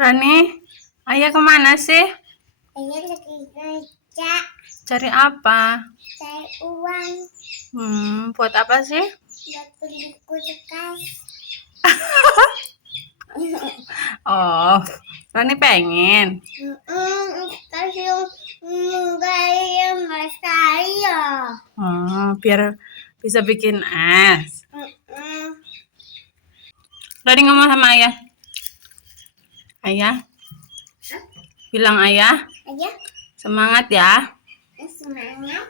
Rani, ayah kemana sih? Ayah lagi kerja, Cari apa? cari uang Buat apa sih? buat beli kulkas. Oh, Rani pengen. Kasih gaya mas saya. Biar bisa bikin es. Rani ngomong sama ayah. Ayah, bilang ayah, Ayah semangat ya. semangat.